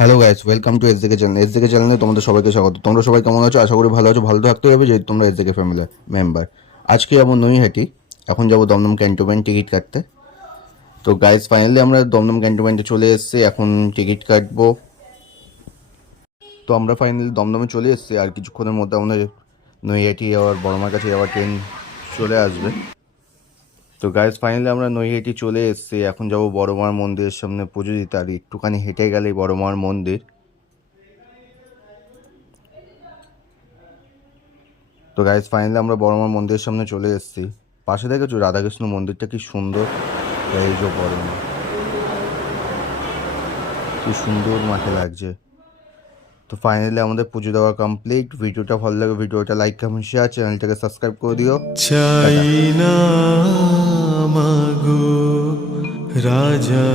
Hello guys, welcome to SJK channel. SJK চ্যানেলে তোমাদের সবাইকে স্বাগত। তোমরা সবাই কেমন আছো? আশা করি ভালো আছো। ভালো থাকতে হবে যেহেতু তোমরা এসজেকে ফ্যামিলির মেম্বার। আজকে যাবো নৈহাটি, এখন যাবো দমদম ক্যান্টনমেন্ট টিকিট কাটতে। তো গাইস, ফাইনালি আমরা দমদম ক্যান্টনমেন্টে চলে এসেছি, এখন টিকিট কাটবো। তো আমরা ফাইনালি দমদমে চলে এসেছি, আর কিছুক্ষণের মধ্যে আমাদের নৈহাটি যাওয়ার বড়মার কাছে যাওয়ার ট্রেন চলে আসবে। তো গাইস, ফাইনালি আমরা নৈহাটি চলে এসেছি, এখন যাবো বড়মার মন্দিরের সামনে পুজো দিতে। আর একটুখানি হেঁটে গেলেই বড়মার মন্দির। তো গাইজ, ফাইনালি আমরা বড়মার মন্দিরের সামনে চলে এসেছি। পাশে দেখেছো রাধাকৃষ্ণ মন্দিরটা কি সুন্দর। এই যে বড়মা, কি সুন্দর মাঠে লাগছে। তো ফাইনালি আমাদের পুজো দেওয়া কমপ্লিট। ভিডিওটা ভালো লাগে ভিডিওটা লাইক কমেন্ট শেয়ার, চ্যানেলটাকে সাবস্ক্রাইব করে দিও। টাটা। চাই না মাগো রাজা